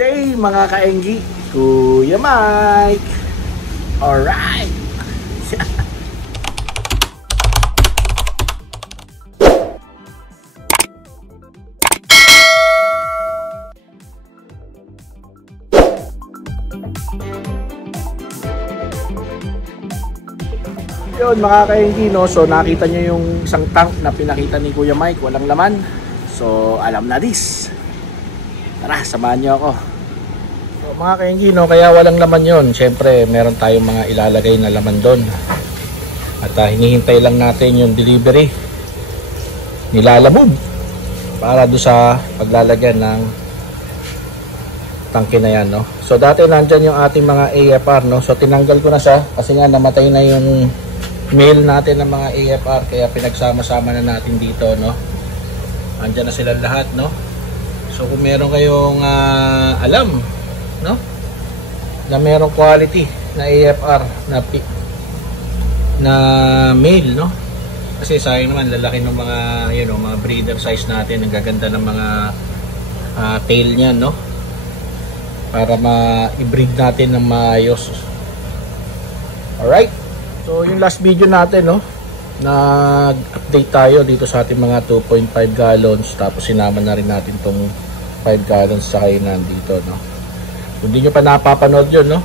Hey mga kaenggi, Kuya Mike. Alright. Yun mga kaenggi, no? So nakita nyo yung isang tank na pinakita ni Kuya Mike, walang laman. So alam na this. Tara, samahan nyo ako. So, mga kaenggi, no, kaya walang laman yon. Siyempre, meron tayong mga ilalagay na laman doon. At hinihintay lang natin yung delivery. Nilalamog para doon sa paglalagyan ng tangke na yan, no. So, dati nandyan yung ating mga AFR, no. So, tinanggal ko na siya kasi nga namatay na yung mail natin ng mga AFR. Kaya pinagsama-sama na natin dito, no. Andyan na sila lahat, no. So kung meron kayong alam, no, na merong quality na AFR na male, no, kasi sayang naman lalaki ng mga mga breeder size natin, ang gaganda ng mga tail niyan, no, para ma-breed natin ng maayos. Alright, so yung last video natin, no, nag-update tayo dito sa ating mga 2.5 gallons, tapos sinama na rin natin tong 5 gallons sa kainan dito, no. Kung di nyo pa napapanood yun, no,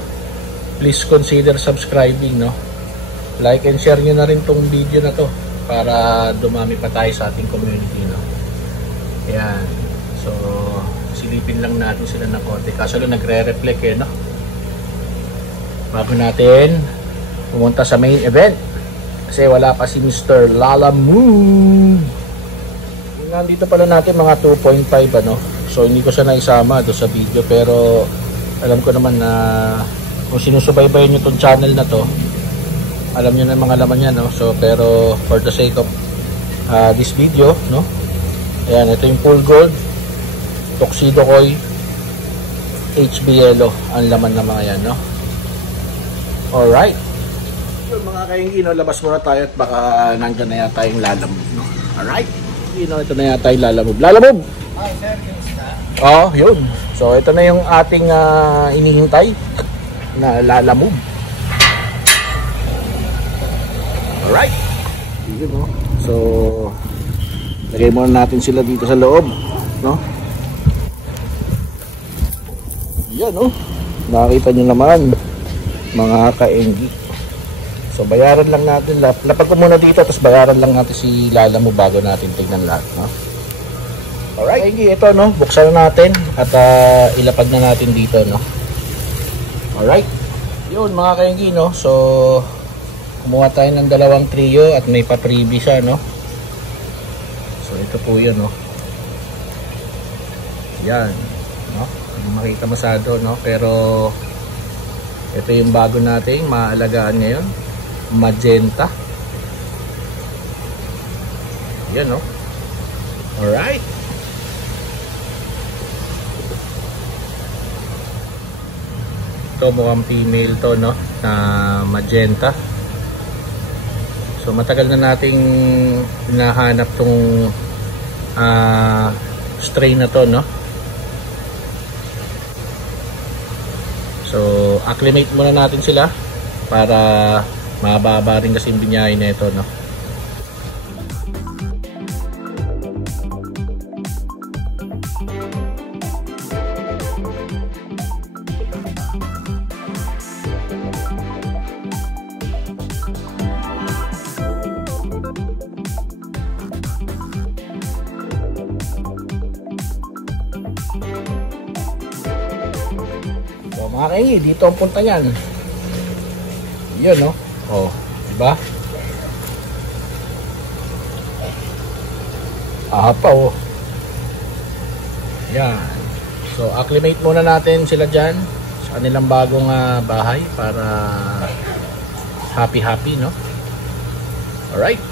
please consider subscribing, no. Like and share nyo na rin tong video na to para dumami pa tayo sa ating community, no. Ayan, so silipin lang natin sila ng konti, kaso lang nagre-reflect no, bago natin pumunta sa main event kasi wala pa si Mr. Lalamove. Nandito pala natin mga 2.5, ano. So hindi ko siya naisama doon sa video, pero alam ko naman na kung sinusubaybayan nyo itong channel na to, alam nyo na mga laman yan, no. So pero for the sake of this video, no, ayan, ito yung full gold Tuxedo Koi HB Yellow ang laman ng mga yan, no. Alright, so, mga kaenggi, no, labas muna tayo at baka nandyan na yata yung Lalamove, no. Alright, ito na yata yung Lalamove. Lalamove! Hi sir, oh, yun. So ito na yung ating inihintay na Lalamove. Alright, yun, no. So lagay muna natin sila dito sa loob, no. Yan, no, nakakita nyo naman mga kaenggi. So bayaran lang natin, lapag ko muna dito, tapos bayaran lang natin si Lalamove bago natin tignan lahat, no. Alright, ito, no, buksan na natin at ilapag na natin dito, no. Alright, yun mga kaenggi, no. So kumuha tayo ng dalawang trio at may pa-freebie siya, no. So ito po yun, no. Yan, no, hindi makita masyado, no, pero ito yung bago nating maalagaan ngayon, magenta. Yan, no. Alright, ito mukhang female to, no, na magenta. So matagal na nating hinahanap tong strain na to, no. So acclimate muna natin sila para mababa rin kasi yung binyahe na ito, no. Mga kaenggi, dito ang punta yan. Yun, no? Oh, diba? Pa, oh. Yan. So acclimate muna natin sila dyan sa kanilang bagong bahay para happy no. Alright.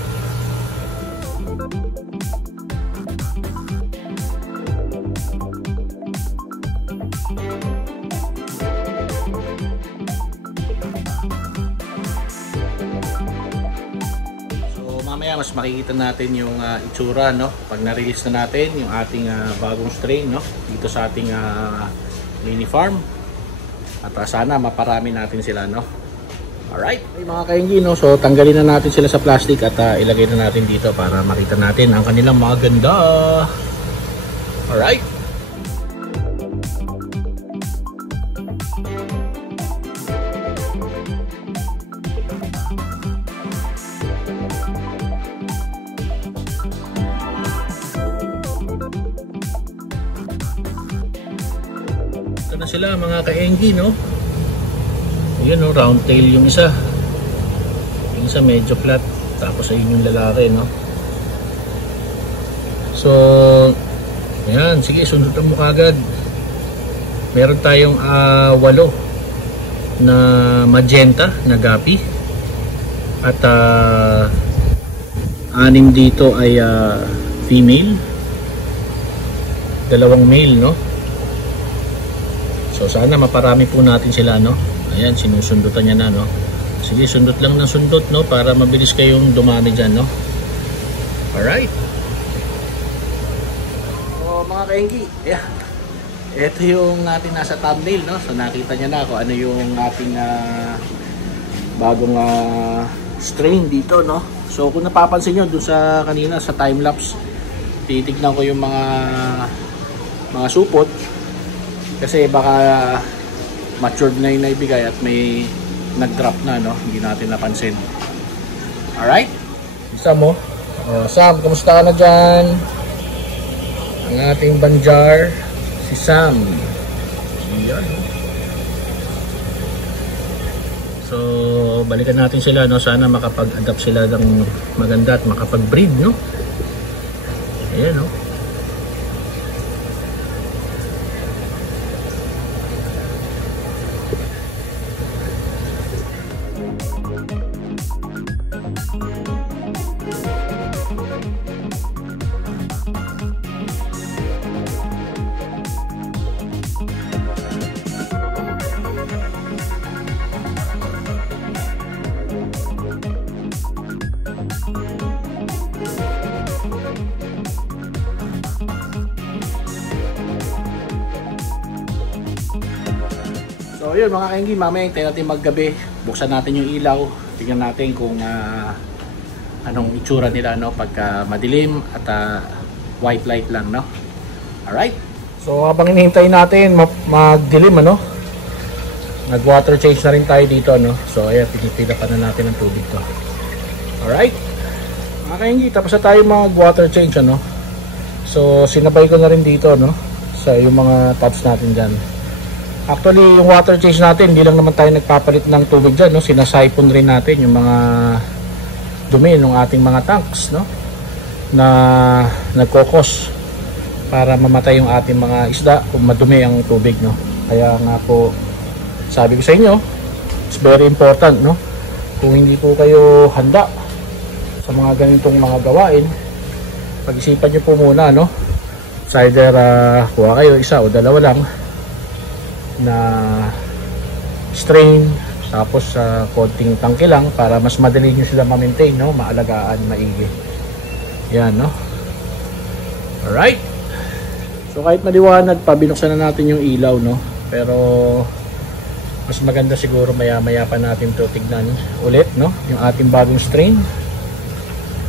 Mamaya mas makikita natin yung itsura no pag na-release na natin yung ating bagong strain no dito sa ating mini farm at sana maparami natin sila no. Alright, ay mga kainggi no, so tanggalin na natin sila sa plastic at ilagay na natin dito para makita natin ang kanilang mga ganda. Alright. Ito na sila mga kaenggi no. Yun no, round tail yung isa. Yung isa medyo flat. Tapos ayun yung lalaki no. So ayan, sige sundutan mo kagad. Meron tayong 8 na magenta na gapi. At 6 dito ay female. 2 male no. So sana maparami po natin sila no. Ayan, sinusundutan niya na no. Sige, sundot lang ng sundot no para mabilis kayong dumami dyan no. Alright. So mga kaenggi, yeah. Ito yung ating nasa thumbnail no. So nakita niya na kung ano yung ating bagong strain dito no. So kung napapansin nyo dun sa kanina sa time lapse, titignan ko yung mga supot kasi baka matured na yung naibigay at may nag-drop na no, hindi natin napansin. Alright, Sam mo. Sam, kamusta ka na dyan? Ang ating banjar si Sam. Ayan. So balikan natin sila no, sana makapag-adapt sila ng maganda at makapag-breed no. Ayan no. So yun mga kainggi, mamaya hintayin natin maggabi, buksan natin yung ilaw, tingnan natin kung anong itsura nila no pagka madilim at white light lang no. Alright, so habang hinihintay natin magdilim ano, nag water change na rin tayo dito no. So ayan, pinipila pa na natin ang tubig to. Alright mga kainggi, tapos na tayo mag water change ano. So sinabay ko na rin dito no sa yung mga tubs natin dyan. Actually, yung water change natin, hindi lang naman tayo nagpapalit ng tubig dyan, no? Sinasiphon rin natin yung mga dumi ng ating mga tanks, no? Na nagkokos para mamatay yung ating mga isda kung madumi ang tubig, no? Kaya nga po, sabi ko sa inyo, it's very important, no? Kung hindi po kayo handa sa mga ganitong mga gawain, pag-isipan nyo po muna, no? It's either kuha kayo isa o dalawa lang na strain, tapos konting tangke lang para mas madali nyo sila ma-maintain no, maalagaan, maigi. Yan no. Alright, so kahit maliwanag pa, binuksan na natin yung ilaw no, pero mas maganda siguro maya maya pa natin to tignan ulit no, yung ating bagong strain.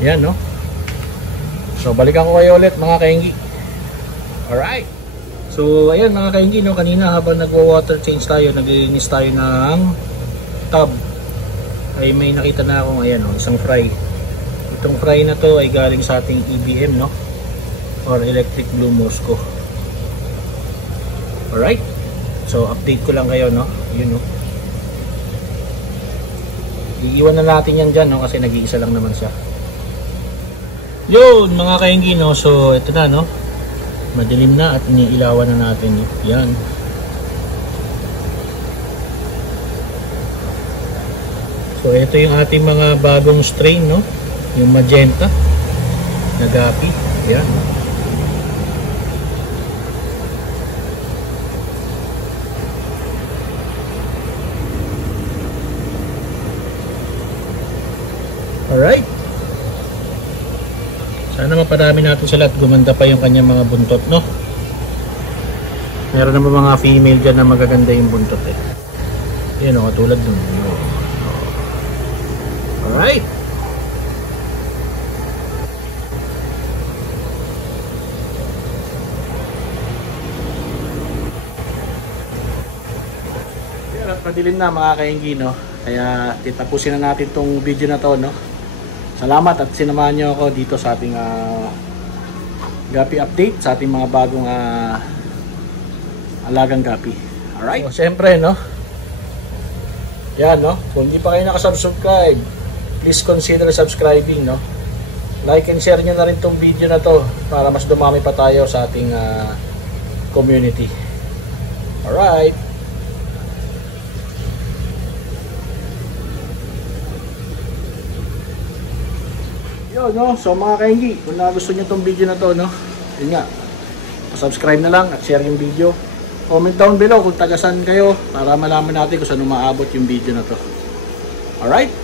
Yan no. So balikan ko kayo ulit mga kainggi. Alright, so ayan mga kainggi no, kanina habang nagwa-water change tayo, naglilinis tayo ng tub, ay may nakita na akong ayan no, isang fry. Itong fry na to ay galing sa ating EBM no, or Electric Blue Moscow. Alright, so update ko lang kayo no, yun no. Iiwan na natin yan dyan no, kasi nag-iisa lang naman siya. Yun mga kainggi no, so ito na no. Madilim na at iniilawan na natin. Yan. So ito yung ating mga bagong strain, no? Yung magenta na gapi. Yan. Alright. Sana maparami natin sila at gumanda pa yung kanyang mga buntot, no? Meron naman mga female dyan na magaganda yung buntot eh. Yan o, katulad dun. Alright. Yan at madilim na mga kainggi, no? Kaya titapusin na natin tong video na to, no? Salamat at sinamahan nyo ako dito sa ating gapi update sa ating mga bagong alagang gapi. Alright? So, siyempre, no? Yan, no? Kung hindi pa kayo nakasubscribe, please consider subscribing, no? Like and share nyo na rin tong video na to para mas dumami pa tayo sa ating community. Alright? Yun, no? So mga kainggi, kung gusto nyo tong video na to, no? Yun nga, subscribe na lang at share yung video. Comment down below kung tagasan kayo para malaman natin kung saan umaabot yung video na to. Alright?